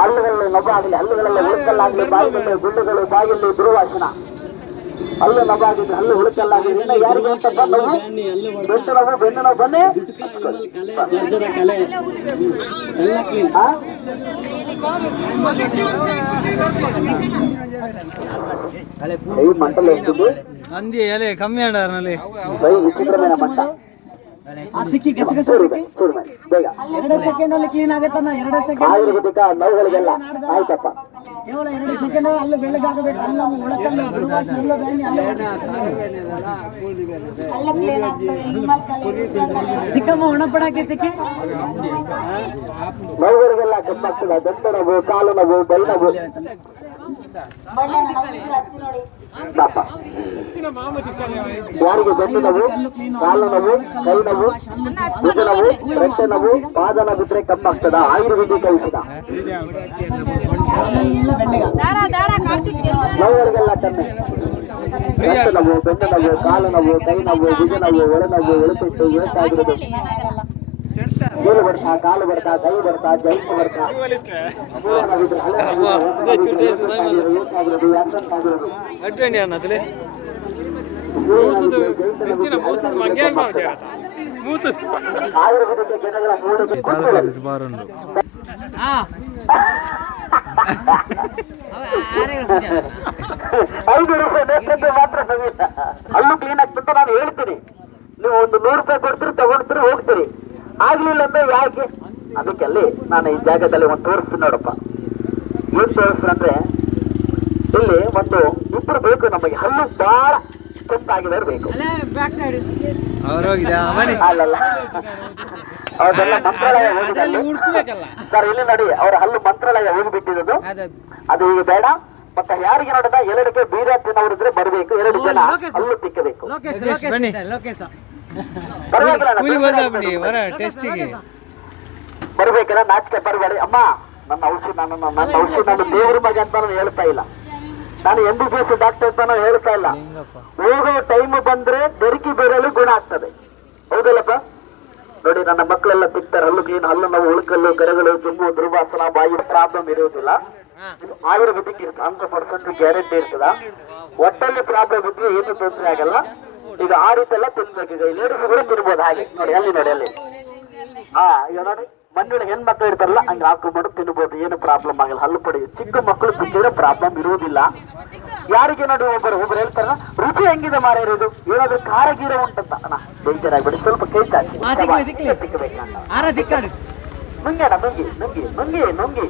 ಹಲ್ಲುಗಳಲ್ಲಿ ನೊಬ್ಬ ಆಗಲಿ, ಹಲ್ಲುಗಳಲ್ಲಿ ಉಳುಕಲ್ಲಾಗಲಿ, ಬಾಯಿಗಳಲ್ಲಿ ಗುಂಡುಗಳು, ಬಾಯಲ್ಲಿ ದುರ್ವಾಸನ, ಹಲ್ಲು ನೊಬ್ಬ ಆಗಿದ್ರೆ ಹಲ್ಲು ಉಳುಕಲ್ಲಾಗಲಿ. ಇನ್ನು ಯಾರಿಗೆ ಅಂತಪ್ಪ ನೋವು, ಬೆನ್ನು ನೋವು, ಬೆನ್ನು ನೋವು ಬನ್ನಿ. ಈ ಮಂಟಲ್ ಎಷ್ಟಿದೆ ಅಂದಿ ಎಲೆ ಕಮ್ಮಿ ಆಡಲ್ಲಿ ವಿಚಿತ್ರమైన ಮಂಟ. ಆಯುರ್ವೇದಿಕ ನೋವುಗಳಿಗೆಲ್ಲ ಆಯ್ತಪ್ಪ. ನೋವುಗಳಿಗೆಲ್ಲ ಕೆಮ್ಮಾಗ್ತದ, ದಂತ ನೋವು, ಕಾಲು ನೋವು, ಬೈ ನೋವು. ಯಾರಿಗೆ ಬೆನ್ನು ನೋವು, ಕಾಲು ನೋವು, ಕೈ ನೋವು, ಭುಜ ನೋವು, ರೆಟ್ಟೆ ನೋವು, ಪಾದ ನೋವಿದ್ರೆ ಕಮ್ಮಾಗ್ತದ. ಆಯುರ್ವೇದಿಕ ಔಷಧ ನೋವುಗಳಿಗೆಲ್ಲ ಕಮ್ಮಿ. ರೆಟ್ಟೆ ನೋವು, ಬೆನ್ನು ನೋವು, ಕಾಲು ನೋವು, ಕೈ ನೋವು, ಭುಜ ನೋವು, ಒಳ ನೋವು, ಒಳಪೆಟ್ಟು, ಏಟಾಗಿರೋದು, ಕೀಲು ಬಡ್ತಾ, ಕಾಲು ಬಡ್ತಾ, ಕೈ ಬಡ್ತಾ, ಜೈಂಟ್ ಬಡ್ತಾ, ಆಯುರ್ವೇದಿಕ ಜನಗಳ ಮೂಡು 5 ರೂಪಾಯಿ ಮಾತ್ರ ಸವಿಲ್ಲ. ಅಲ್ಲೂ ಕ್ಲೀನ್ ಆಗ್ಬಿಟ್ಟು ನಾನು ಹೇಳ್ತೀನಿ, ನೀವು ಒಂದು 100 ರೂಪಾಯಿ ಕೊಡ್ತೀರಿ, ತಗೊಳ್ತೀರಿ, ಹೋಗ್ತೀರಿ. ಆಗ್ಲಿಲ್ಲ ಅಂದ್ರೆ ಯಾಕೆ? ಅದಕ್ಕೆಲ್ಲಿ ನಾನು ಈ ಜಾಗದಲ್ಲಿ ಒಂದು ತೋರಿಸ್ತೀನಿ ನೋಡಪ್ಪ. ಏನ್ ತೋರಿಸ್ತೀನಂದ್ರೆ, ಇಲ್ಲಿ ಒಂದು ಇಬ್ರು ಬೇಕು ನಮಗೆ. ಹಲ್ಲು ಬಹಳ ಕೆಂಪಾಗಿರೋರು ಬೇಕು. ಅಲ್ಲಲ್ಲ, ಅವ್ರದೆಲ್ಲ ಮಂತ್ರಾಲಯ ಸರ್. ಇಲ್ಲಿ ನೋಡಿ, ಅವ್ರ ಹಲ್ಲು ಮಂತ್ರಾಲಯ ಹೋಗಿಬಿಟ್ಟಿರೋದು. ಅದು ಈಗ ಬೇಡ. ಮತ್ತೆ ಯಾರಿಗೆ ನೋಡಿದ ಎರಡಕ್ಕೆ ಬೀರ ತಿನ್ನೋರಿದ್ರೆ ಬರಬೇಕು. 2 ಜನ ಹಲ್ಲು ತಿಕ್ಕಬೇಕು. ಬರ್ಬೇಕಲ್ಲ, ನಾಚಿಕೆ ಬರಬೇಡಿ ಅಮ್ಮ. ನನ್ನ ಔಷಧ ನಾನು ದೇವ್ರ ಮಗ ಅಂತ ನಾನು ಹೇಳ್ತಾ ಇಲ್ಲ, ನಾನು MBBS ಡಾಕ್ಟರ್ ಅಂತ ನಾನು ಹೇಳ್ತಾ ಇಲ್ಲ. ಹೋಗೋ ಟೈಮ್ ಬಂದ್ರೆ ಬೆರಕಿ ಬೇರೆಲು ಗುಣ ಆಗ್ತದೆ. ಹೌದಲ್ಲಪ್ಪ? ನೋಡಿ, ನನ್ನ ಮಕ್ಕಳೆಲ್ಲ ತಿಕ್ತಾರೆ ಹಲ್ಲು ಕ್ಲೀನ್. ಹಲ್ಲು ನಾವು ಉಳುಕಲ್ಲು, ಕರೆಗಳು, ಕೆಮ್ಮು, ದುರ್ವಾಸನ, ಬಾಯಿ ಪ್ರಾಬ್ಲಮ್ ಇರುವುದಿಲ್ಲ. ಇದು ಆಯುರ್ವೇದಿಕ್ ಇರುತ್ತೆ, 100% ಗ್ಯಾರಂಟಿ ಇರ್ತದ. ಒಟ್ಟಲ್ಲಿ ಪ್ರಾಬ್ಲಮ್ ಇದ್ರೆ ಏನು ತೊಂದರೆ ಆಗಲ್ಲ. ಈಗ ಆ ರೀತಿ ಎಲ್ಲ ತಿನ್ಬೇಕು. ಈಗ ಲೇಡೀಸ್ ಕೂಡ ತಿನ್ಬೋದು ಹಾಗೆ. ನೋಡಿ ಅಲ್ಲಿ, ನೋಡಿ ಅಲ್ಲಿ. ಈಗ ನೋಡಿ, ಮಣ್ಣಿನ ಹೆಣ್ಮಕ್ಳು ಇರ್ತಾರಲ್ಲ, ಹಂಗೆ ಹಾಕೊಂಡ್ಬಿಟ್ಟು ತಿನ್ಬೋದು, ಏನು ಪ್ರಾಬ್ಲಮ್ ಆಗಲ್ಲ. ಹಲ್ಲು ಪಡಿ ಚಿಕ್ಕ ಮಕ್ಕಳು ತಿಂದಿದ್ರೆ ಪ್ರಾಬ್ಲಮ್ ಇರುವುದಿಲ್ಲ. ಯಾರಿಗೆ ನೋಡಿ ಒಬ್ಬರು ಹೇಳ್ತಾರ, ರುಚಿ ಹೆಂಗಿದೆ ಮಾರ ಇರೋದು, ಏನಾದ್ರೂ ಖಾರ ಗೀರ ಉಂಟಂತ. ಅಣ್ಣ ಬೇಜಾರಾಗ್ಬಿಡಿ, ಸ್ವಲ್ಪ ಕೈ ಚಾಚಿ ನುಂಗೇಣ, ನುಂಗಿ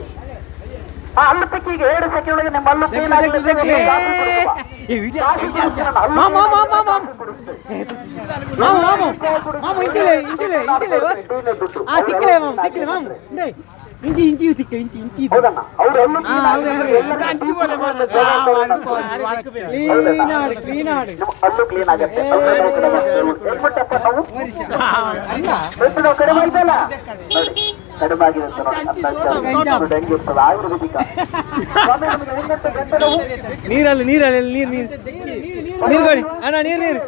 ಹಲ್ಲು ತೆಕ್ಕಿ. ಈಗ 2 ಸೆಕೆಂಡ್ ಒಳಗೆ ನಿಮ್ಮ ಹಲ್ಲು ಕ್ಲೀನ್ ಆಗಿ ಹಲ್ಲು ಕ್ಲೀನ್ ಆಗುತ್ತೆ. ಕಡಿಮೆ ಆಯ್ತಲ್ಲ ನೋಡಿ, ಕಡಿಮೆ ಆಗಿದೆ ಅಂತ ನೋಡಿ. ಹೆಂಗಿರ್ತದ ಆಯುರ್ವೇದಿಕ ನೀರಲ್ಲಿ ನೀರ್ಗಳಿ ಅಣ್ಣ, ನೀರು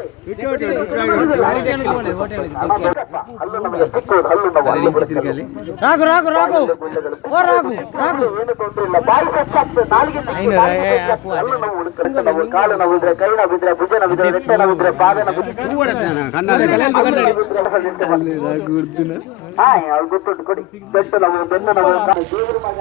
ಹಲ್ಲು ನಮಗೆ ಸಿಕ್ಕುವುದು. ಹಲ್ಲು ಏನು ತೊಂದರೆ ಇಲ್ಲ. ಬಾಯಿ ಸ್ವಚ್ಛಾಗ್ತದೆ, ನಾಲಿಗೆ ಹಲ್ಲು ನೋವು, ಉಳುಕಲು, ಕಾಲು ನೋವಿದ್ರೆ, ಕೈ ನೋವಿದ್ರೆ, ಭುಜ ನೋವಿದ್ರೆ, ರೆಟ್ಟೆ ನೋವಿದ್ರೆ, ಪಾದ ನೋವಿದ್ರೆ, ಗೊತ್ತುಂಟು ಕೊಡಿ. ಬೆಟ್ಟು ನೋವು, ಬೆನ್ನು ನೋವು, ದೇವ್ರ ಮಗ